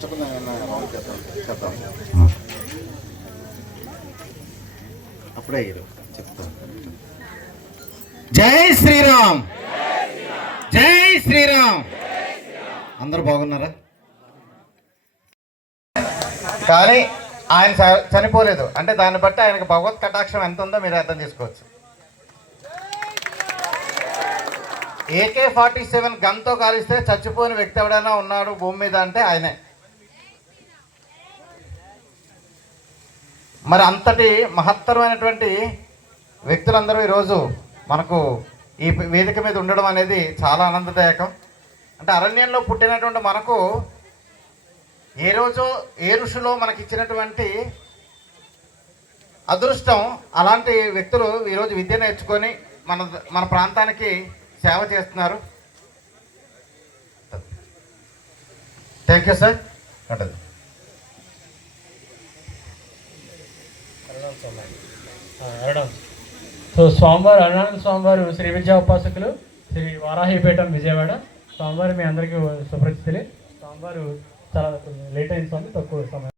చెప్తాం అప్పుడే చెప్తాం. జై శ్రీరామ్, జై శ్రీరామ్. అందరూ బాగున్నారా? కానీ ఆయన చనిపోలేదు అంటే దాన్ని బట్టి ఆయనకు భగవత్ కటాక్షం ఎంత ఉందో మీరు అర్థం చేసుకోవచ్చు. AK-47 గన్తో కాలిస్తే చచ్చిపోయిన వ్యక్తి ఎవడైనా ఉన్నాడు భూమి మీద అంటే ఆయనే. మరి అంతటి మహత్తరమైనటువంటి వ్యక్తులందరూ ఈరోజు మనకు ఈ వేదిక మీద ఉండడం అనేది చాలా ఆనందదాయకం. అంటే అరణ్యంలో పుట్టినటువంటి మనకు ఏ రోజు ఏ ఋషులో మనకి ఇచ్చినటువంటి అదృష్టం, అలాంటి వ్యక్తులు ఈరోజు విద్య నేర్చుకొని మన ప్రాంతానికి సేవ చేస్తున్నారు. Thank you sir. ఉంటుంది సో స్వామివారు అరుణానంద స్వామివారు శ్రీ విద్యా ఉపాసకులు శ్రీ వారాహిపేటం విజయవాడ. స్వామివారు మీ అందరికీ సుపరిచితులే. స్వామివారు చాలా లేట్ అయిన స్వామి, తక్కువ సమయం.